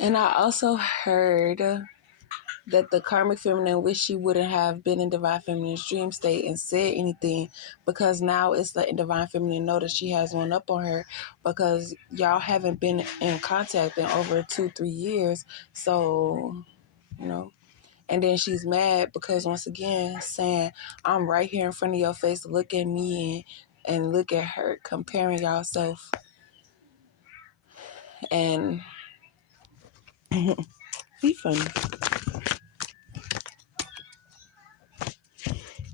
And I also heard that the karmic feminine wish she wouldn't have been in divine feminine's dream state and said anything, because now it's letting divine feminine know that she has one up on her, because y'all haven't been in contact in over 2-3 years. So, and then she's mad because, once again, saying, I'm right here in front of your face, look at me and look at her, comparing yourself. And be funny.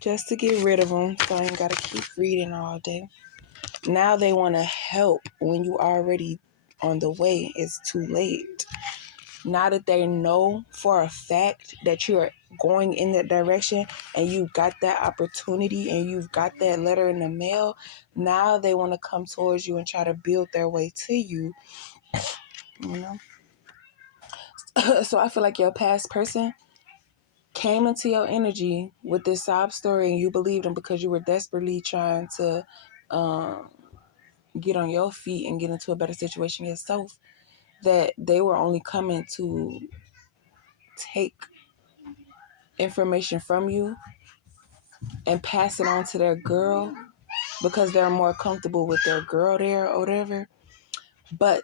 Just to get rid of them, so I ain't got to keep reading all day. Now they want to help when you already on the way. It's too late. Now that they know for a fact that you're going in that direction and you've got that opportunity and you've got that letter in the mail, now they want to come towards you and try to build their way to you. So I feel like your past person came into your energy with this sob story and you believed them because you were desperately trying to get on your feet and get into a better situation yourself, that they were only coming to take information from you and pass it on to their girl because they're more comfortable with their girl there or whatever. But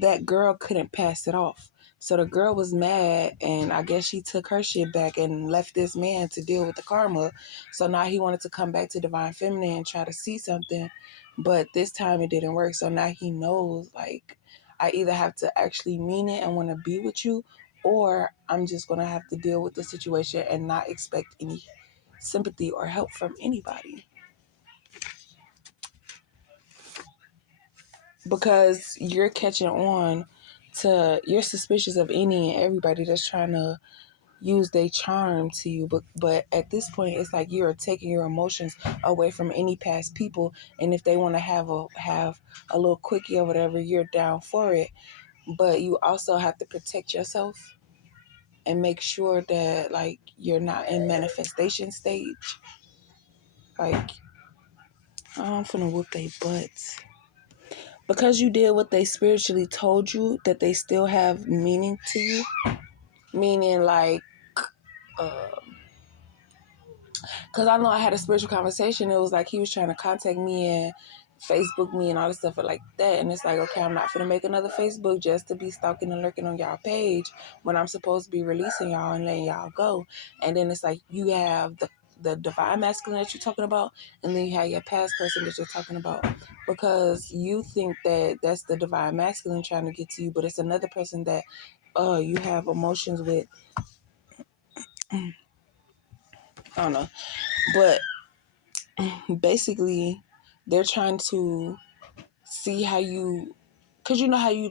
that girl couldn't pass it off. So the girl was mad, and I guess she took her shit back and left this man to deal with the karma. So now he wanted to come back to Divine Feminine and try to see something, but this time it didn't work. So now he knows, like, I either have to actually mean it and want to be with you, or I'm just going to have to deal with the situation and not expect any sympathy or help from anybody. Because you're catching on to, you're suspicious of any and everybody that's trying to use their charm to you, but at this point it's like you're taking your emotions away from any past people, and if they want to have a little quickie or whatever, you're down for it. But you also have to protect yourself and make sure that, like, you're not in manifestation stage. Like, I'm finna whoop they butts. Because you did what they spiritually told you, that they still have meaning to you. Meaning, like, because I know I had a spiritual conversation. It was like he was trying to contact me and Facebook me and all this stuff like that. And it's like, okay, I'm not finna make another Facebook just to be stalking and lurking on y'all page when I'm supposed to be releasing y'all and letting y'all go. And then it's like you have the divine masculine that you're talking about, and then you have your past person that you're talking about, because you think that that's the divine masculine trying to get to you, but it's another person that you have emotions with. I don't know, but basically they're trying to see how you, because you know how you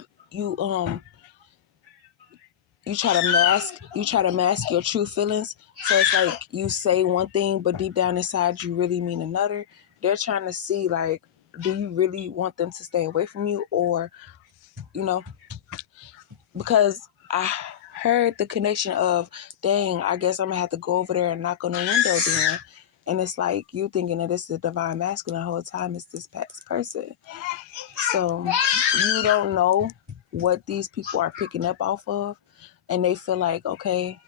try to mask your true feelings. So it's like you say one thing but deep down inside you really mean another. They're trying to see, like, do you really want them to stay away from you, or because I heard the connection of, dang, I guess I'm gonna have to go over there and knock on the window then. And it's like you thinking that it's the divine masculine the whole time. It's this past person. So you don't know what these people are picking up off of, and they feel like, okay.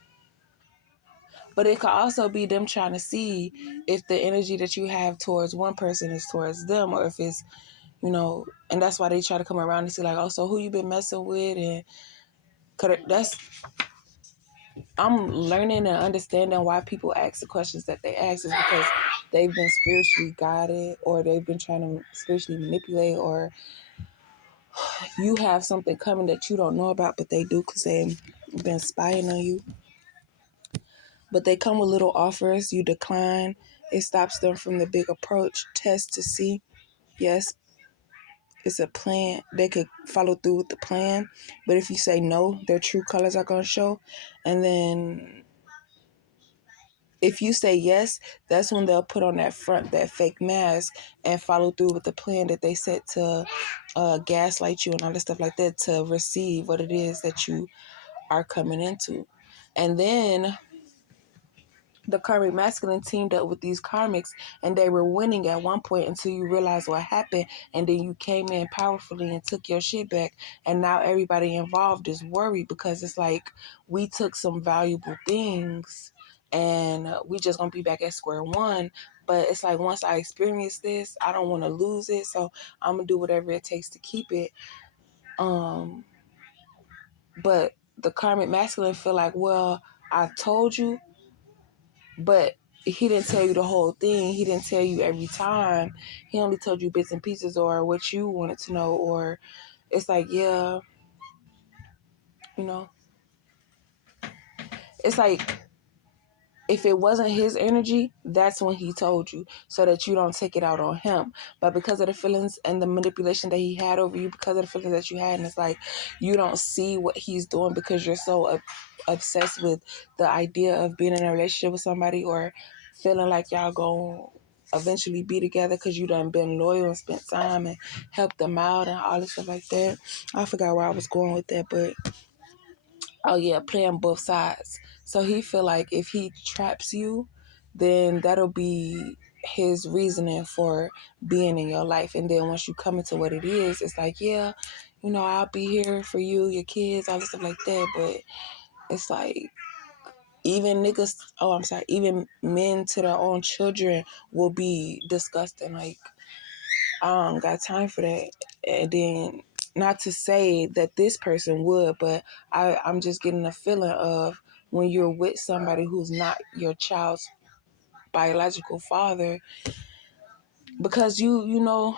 But it could also be them trying to see if the energy that you have towards one person is towards them, or if it's, and that's why they try to come around and see, like, oh, so who you been messing with? And I'm learning and understanding why people ask the questions that they ask, is because they've been spiritually guided, or they've been trying to spiritually manipulate, or you have something coming that you don't know about, but they do because they've been spying on you. But they come with little offers. You decline. It stops them from the big approach. Test to see. Yes, it's a plan. They could follow through with the plan. But if you say no, their true colors are going to show. And then if you say yes, that's when they'll put on that fake mask and follow through with the plan that they set to gaslight you and all this stuff like that, to receive what it is that you are coming into. And then the karmic masculine teamed up with these karmics, and they were winning at one point until you realized what happened, and then you came in powerfully and took your shit back, and now everybody involved is worried because it's like we took some valuable things and we just gonna be back at square one. But it's like once I experience this, I don't want to lose it, so I'm gonna do whatever it takes to keep it. But the karmic masculine feel like, well, I told you, but he didn't tell you the whole thing. He didn't tell you every time. He only told you bits and pieces or what you wanted to know. Or it's like, yeah, you know, it's like if it wasn't his energy, that's when he told you so that you don't take it out on him. But because of the feelings and the manipulation that he had over you, because of the feelings that you had, and it's like you don't see what he's doing because you're so obsessed with the idea of being in a relationship with somebody or feeling like y'all going eventually be together because you done been loyal and spent time and helped them out and all this stuff like that. I forgot where I was going with that, but oh yeah, playing both sides. So he feel like if he traps you, then that'll be his reasoning for being in your life. And then once you come into what it is, it's like, yeah, you know, I'll be here for you, your kids, all this stuff like that. But it's like even niggas, oh, I'm sorry, even men to their own children will be disgusting. Like, I don't got time for that. And then, not to say that this person would, but I'm just getting a feeling of when you're with somebody who's not your child's biological father, because you know,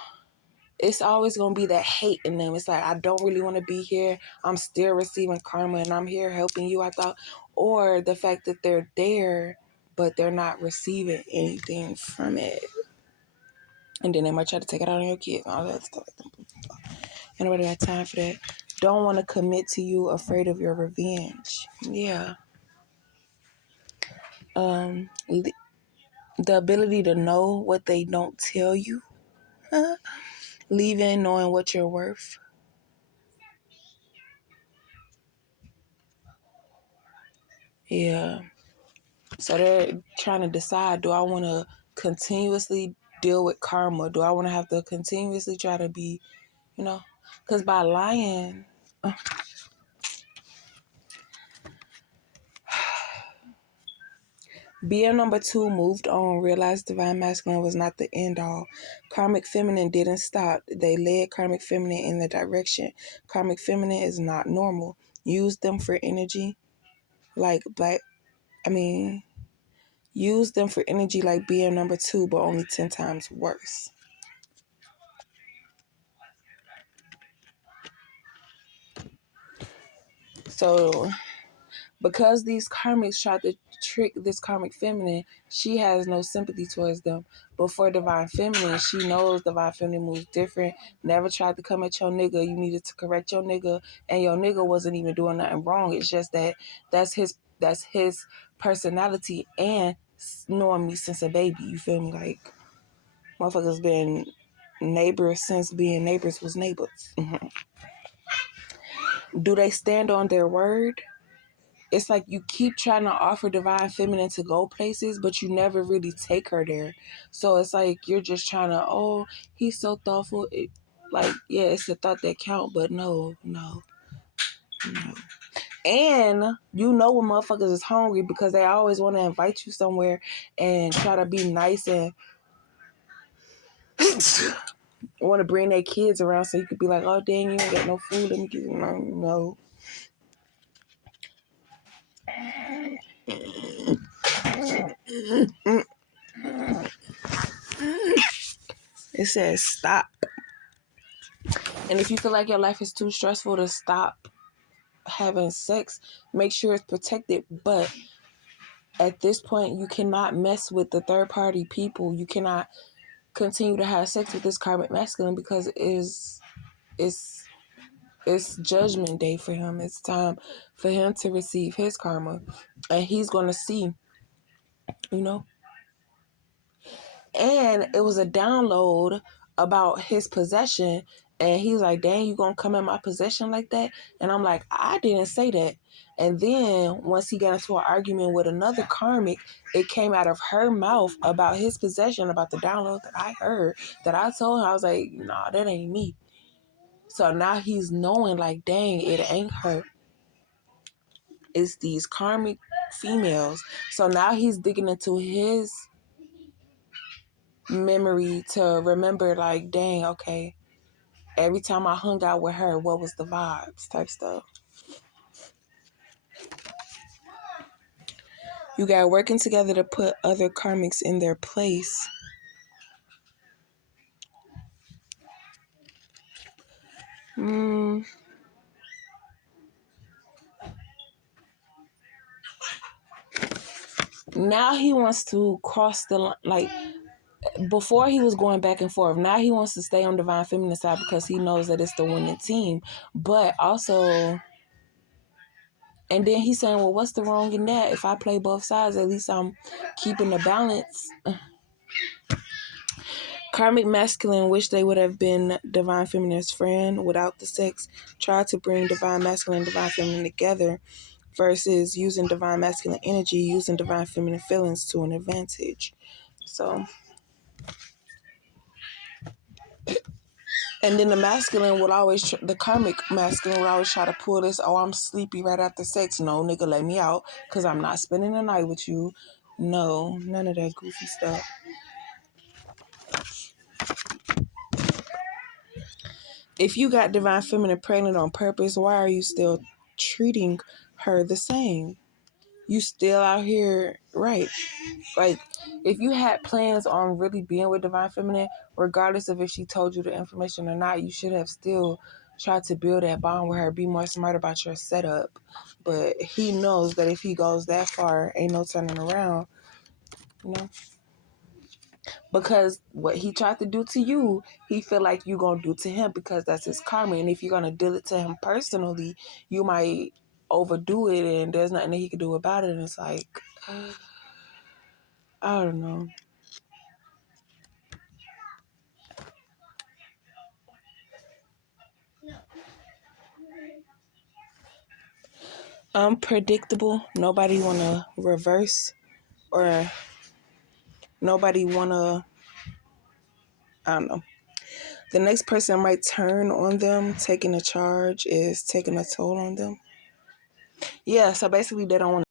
it's always going to be that hate in them. It's like, I don't really want to be here. I'm still receiving karma and I'm here helping you, I thought. Or the fact that they're there, but they're not receiving anything from it. And then they might try to take it out on your kids and all that stuff. Ain't nobody got time for that. Don't want to commit to you, afraid of your revenge. Yeah. The ability to know what they don't tell you. Leaving knowing what you're worth. Yeah. So they're trying to decide, do I want to continuously deal with karma? Do I want to have to continuously try to be, you know? Because by lying, being number 2 moved on, realized divine masculine was not the end all. Karmic feminine didn't stop. They led karmic feminine in the direction. Karmic feminine is not normal. Use them for energy like use them for energy like being number 2, but only 10 times worse. So because these karmics tried to trick this karmic feminine, she has no sympathy towards them. But for divine feminine, she knows divine feminine moves different. Never tried to come at your nigga. You needed to correct your nigga, and your nigga wasn't even doing nothing wrong. It's just that that's his personality and knowing me since a baby. You feel me? Like motherfuckers been neighbors since being neighbors was neighbors. Do they stand on their word? It's like you keep trying to offer divine feminine to go places, but you never really take her there. So it's like you're just trying to, oh, he's so thoughtful. Like, yeah, it's the thought that count, but no. And you know when motherfuckers is hungry because they always want to invite you somewhere and try to be nice and want to bring their kids around so you could be like, oh, dang, you ain't got no food. Let me get you. No. It says stop. And if you feel like your life is too stressful to stop having sex, make sure it's protected. But at this point, you cannot mess with the third party people. You cannot continue to have sex with this karmic masculine because it's judgment day for him. It's time for him to receive his karma. And he's going to see, you know. And it was a download about his possession. And he's like, dang, you gonna come in my possession like that? And I'm like, I didn't say that. And then once he got into an argument with another karmic, it came out of her mouth about his possession, about the download that I heard, that I told him. I was like, nah, that ain't me. So now he's knowing, like, dang, it ain't her. It's these karmic females. So now he's digging into his memory to remember, like, dang, okay, every time I hung out with her, what was the vibes type stuff. You got working together to put other karmics in their place. Now he wants to cross the line. Like, before he was going back and forth. Now he wants to stay on Divine Feminine side because he knows that it's the winning team. But also, and then he's saying, well, what's the wrong in that? If I play both sides, at least I'm keeping the balance. Karmic masculine wish they would have been Divine Feminine's friend without the sex. Try to bring Divine Masculine and Divine Feminine together versus using Divine Masculine energy, using Divine Feminine feelings to an advantage. So, and then the masculine would always, the karmic masculine would always try to pull this, oh, I'm sleepy right after sex. No, nigga, let me out because I'm not spending the night with you. No, none of that goofy stuff. If you got Divine Feminine pregnant on purpose, why are you still treating her the same? You still out here, right? Like, if you had plans on really being with Divine Feminine, regardless of if she told you the information or not, you should have still tried to build that bond with her, be more smart about your setup. But he knows that if he goes that far, ain't no turning around, you know? Because what he tried to do to you, he feel like you gonna do to him because that's his karma. And if you're gonna deal it to him personally, you might overdo it and there's nothing that he can do about it. And it's like, I don't know. Unpredictable. Nobody wanna reverse, or nobody wanna, I don't know. The next person might turn on them. Taking a charge is taking a toll on them. Yeah, so basically they don't want